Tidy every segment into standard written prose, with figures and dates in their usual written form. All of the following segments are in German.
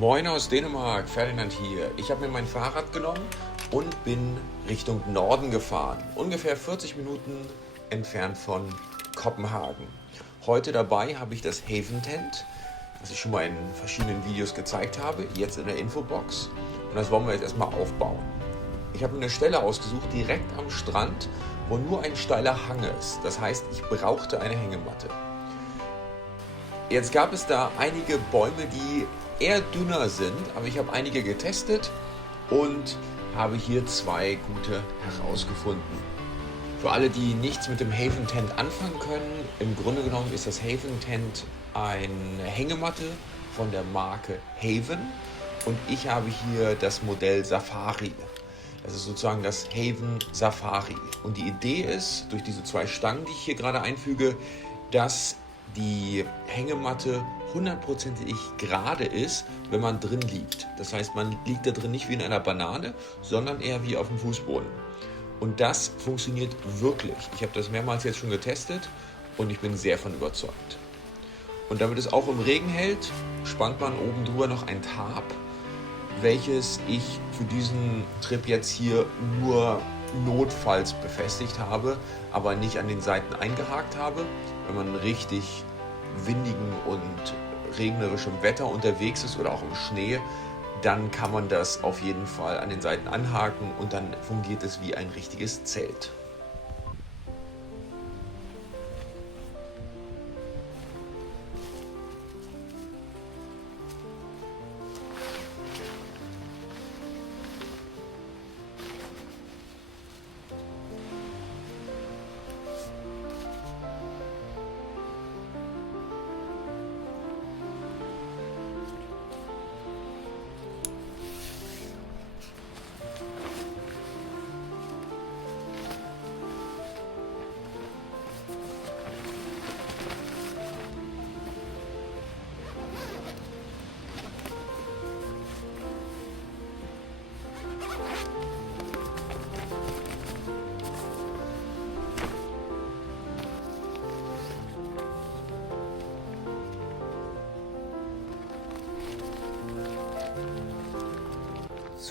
Moin aus Dänemark, Ferdinand hier. Ich habe mir mein Fahrrad genommen und bin Richtung Norden gefahren. Ungefähr 40 Minuten entfernt von Kopenhagen. Heute dabei habe ich das Haven Tent, das ich schon mal in verschiedenen Videos gezeigt habe, jetzt in der Infobox. Und das wollen wir jetzt erstmal aufbauen. Ich habe mir eine Stelle ausgesucht, direkt am Strand, wo nur ein steiler Hang ist. Das heißt, ich brauchte eine Hängematte. Jetzt gab es da einige Bäume, die eher dünner sind, aber ich habe einige getestet und habe hier zwei gute herausgefunden. Für alle, die nichts mit dem Haven Tent anfangen können, im Grunde genommen ist das Haven Tent eine Hängematte von der Marke Haven und ich habe hier das Modell Safari. Das ist sozusagen das Haven Safari. Und die Idee ist, durch diese zwei Stangen, die ich hier gerade einfüge, dass die Hängematte hundertprozentig gerade ist, wenn man drin liegt. Das heißt, man liegt da drin nicht wie in einer Banane, sondern eher wie auf dem Fußboden. Und das funktioniert wirklich. Ich habe das mehrmals jetzt schon getestet und ich bin sehr von überzeugt. Und damit es auch im Regen hält, spannt man oben drüber noch ein Tarp, welches ich für diesen Trip jetzt hier nur notfalls befestigt habe, aber nicht an den Seiten eingehakt habe. Wenn man richtig windigen und regnerischem Wetter unterwegs ist oder auch im Schnee, dann kann man das auf jeden Fall an den Seiten anhaken und dann fungiert es wie ein richtiges Zelt.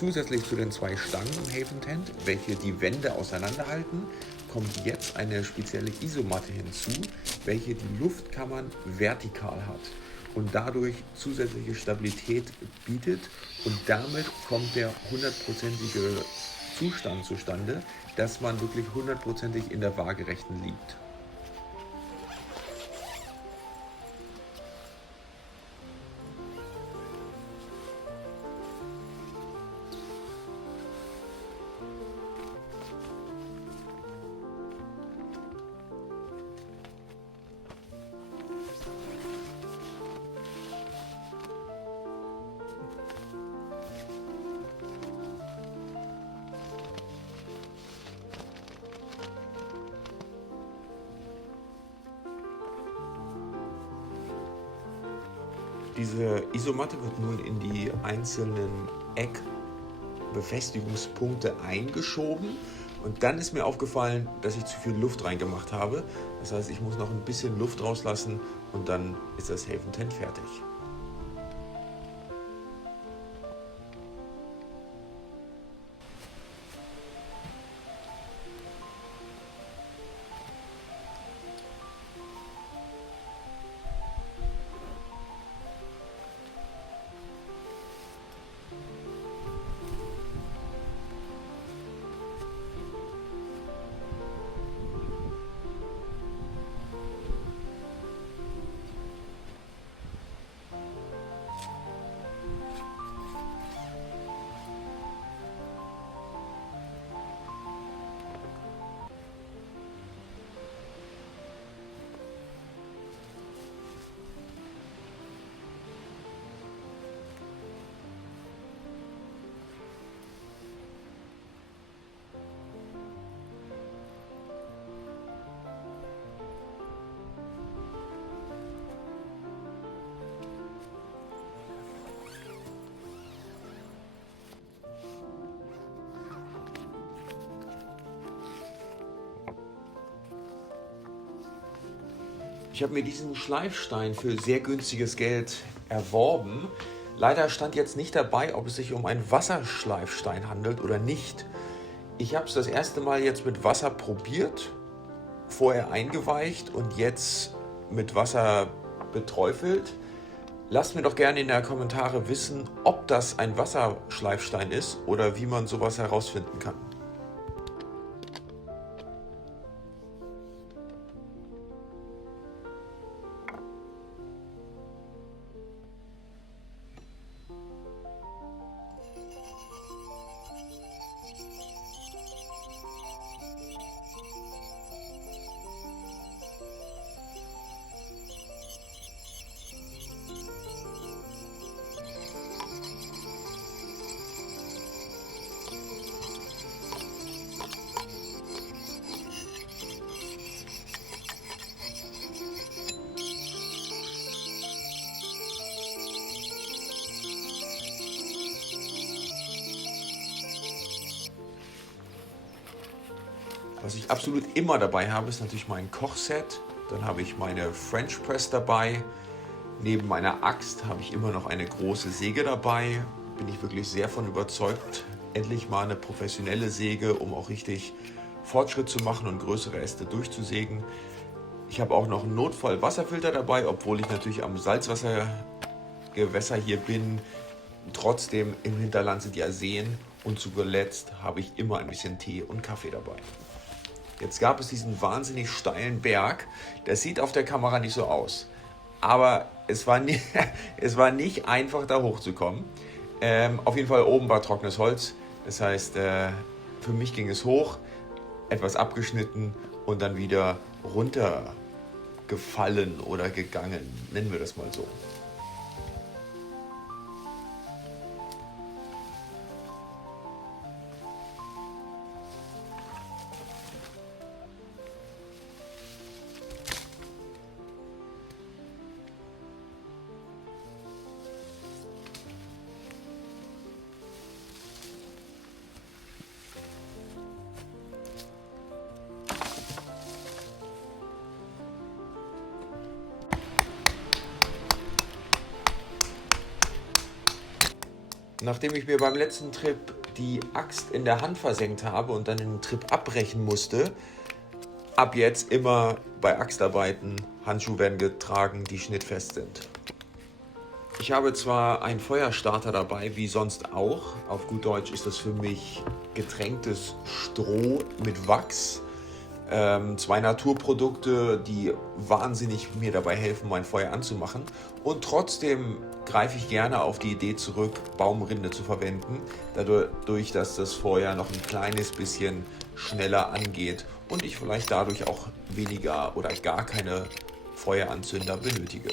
Zusätzlich zu den zwei Stangen im Haven Tent, welche die Wände auseinanderhalten, kommt jetzt eine spezielle Isomatte hinzu, welche die Luftkammern vertikal hat und dadurch zusätzliche Stabilität bietet und damit kommt der hundertprozentige Zustand zustande, dass man wirklich hundertprozentig in der Waagerechten liegt. Diese Isomatte wird nun in die einzelnen Eckbefestigungspunkte eingeschoben und dann ist mir aufgefallen, dass ich zu viel Luft reingemacht habe. Das heißt, ich muss noch ein bisschen Luft rauslassen und dann ist das Haven Tent fertig. Ich habe mir diesen Schleifstein für sehr günstiges Geld erworben. Leider stand jetzt nicht dabei, ob es sich um einen Wasserschleifstein handelt oder nicht. Ich habe es das erste Mal jetzt mit Wasser probiert, vorher eingeweicht und jetzt mit Wasser beträufelt. Lasst mir doch gerne in den Kommentaren wissen, ob das ein Wasserschleifstein ist oder wie man sowas herausfinden kann. Was ich absolut immer dabei habe, ist natürlich mein Kochset. Dann habe ich meine French Press dabei. Neben meiner Axt habe ich immer noch eine große Säge dabei. Bin ich wirklich sehr von überzeugt. Endlich mal eine professionelle Säge, um auch richtig Fortschritt zu machen und größere Äste durchzusägen. Ich habe auch noch einen Notfall-Wasserfilter dabei, obwohl ich natürlich am Salzwassergewässer hier bin. Trotzdem im Hinterland sind ja Seen. Und zu zuletzt habe ich immer ein bisschen Tee und Kaffee dabei. Jetzt gab es diesen wahnsinnig steilen Berg. Das sieht auf der Kamera nicht so aus. Aber es war nicht einfach, da hochzukommen. Auf jeden Fall oben war trockenes Holz. Das heißt, für mich ging es hoch, etwas abgeschnitten und dann wieder runtergefallen oder gegangen. Nennen wir das mal so. Nachdem ich mir beim letzten Trip die Axt in der Hand versenkt habe und dann den Trip abbrechen musste, ab jetzt immer bei Axtarbeiten Handschuhe werden getragen, die schnittfest sind. Ich habe zwar einen Feuerstarter dabei, wie sonst auch. Auf gut Deutsch ist das für mich getränktes Stroh mit Wachs. Zwei Naturprodukte, die wahnsinnig mir dabei helfen, mein Feuer anzumachen. Und trotzdem greife ich gerne auf die Idee zurück, Baumrinde zu verwenden, dadurch, dass das Feuer noch ein kleines bisschen schneller angeht und ich vielleicht dadurch auch weniger oder gar keine Feueranzünder benötige.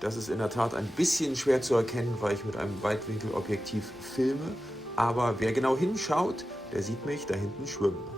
Das ist in der Tat ein bisschen schwer zu erkennen, weil ich mit einem Weitwinkelobjektiv filme. Aber wer genau hinschaut, der sieht mich da hinten schwimmen.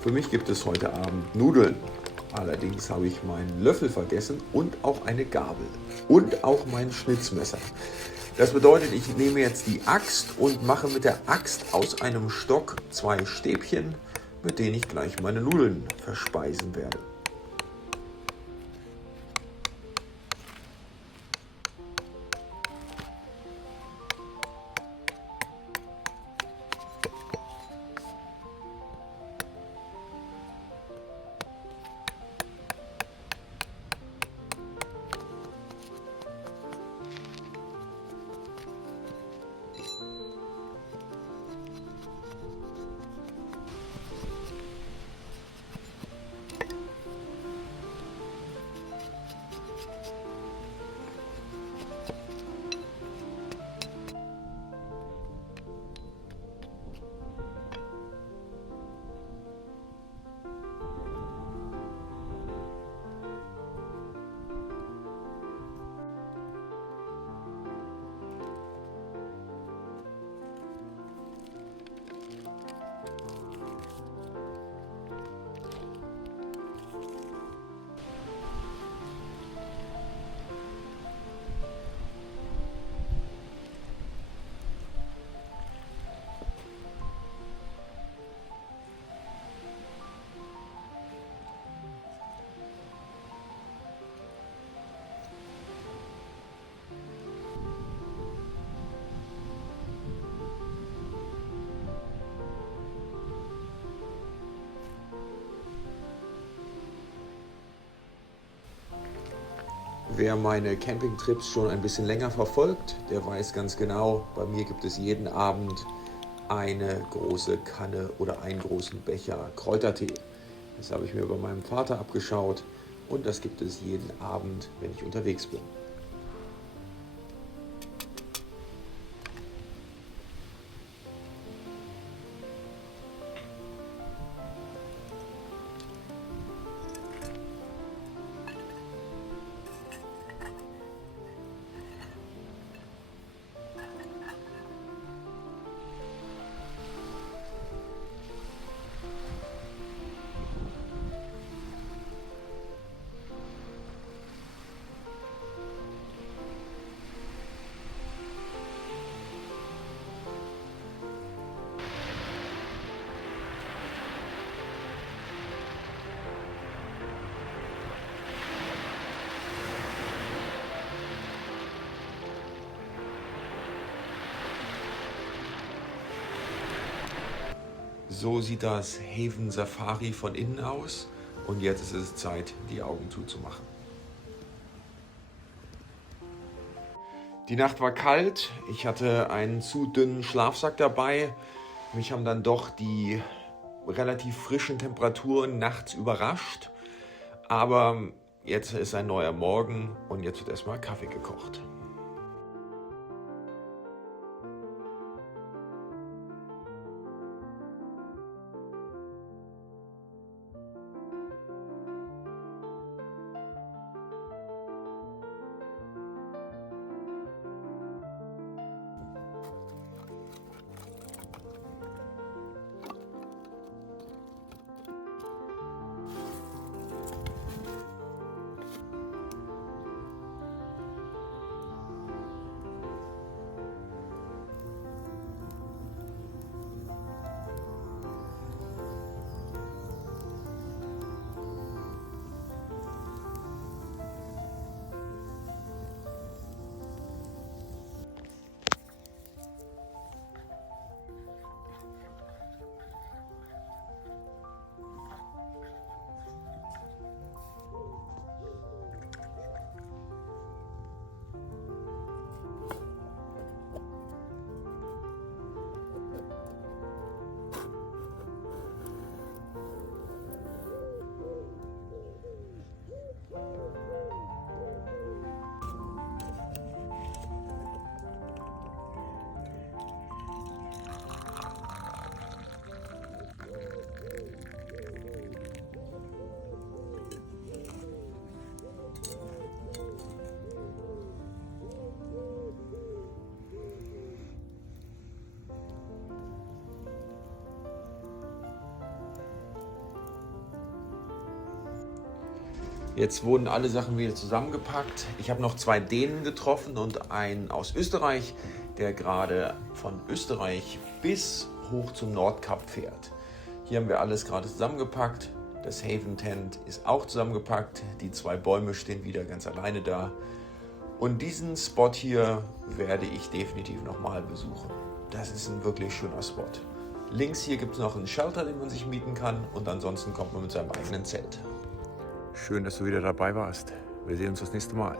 Für mich gibt es heute Abend Nudeln. Allerdings habe ich meinen Löffel vergessen und auch eine Gabel und auch mein Schnitzmesser. Das bedeutet, ich nehme jetzt die Axt und mache mit der Axt aus einem Stock 2 Stäbchen, mit denen ich gleich meine Nudeln verspeisen werde. Wer meine Campingtrips schon ein bisschen länger verfolgt, der weiß ganz genau, bei mir gibt es jeden Abend eine große Kanne oder einen großen Becher Kräutertee. Das habe ich mir bei meinem Vater abgeschaut und das gibt es jeden Abend, wenn ich unterwegs bin. So sieht das Haven Safari von innen aus und jetzt ist es Zeit, die Augen zuzumachen. Die Nacht war kalt, ich hatte einen zu dünnen Schlafsack dabei. Mich haben dann doch die relativ frischen Temperaturen nachts überrascht. Aber jetzt ist ein neuer Morgen und jetzt wird erstmal Kaffee gekocht. Jetzt wurden alle Sachen wieder zusammengepackt. Ich habe noch 2 Dänen getroffen und einen aus Österreich, der gerade von Österreich bis hoch zum Nordkap fährt. Hier haben wir alles gerade zusammengepackt. Das Haven Tent ist auch zusammengepackt. Die 2 Bäume stehen wieder ganz alleine da. Und diesen Spot hier werde ich definitiv nochmal besuchen. Das ist ein wirklich schöner Spot. Links hier gibt es noch einen Shelter, den man sich mieten kann. Und ansonsten kommt man mit seinem eigenen Zelt. Schön, dass du wieder dabei warst. Wir sehen uns das nächste Mal.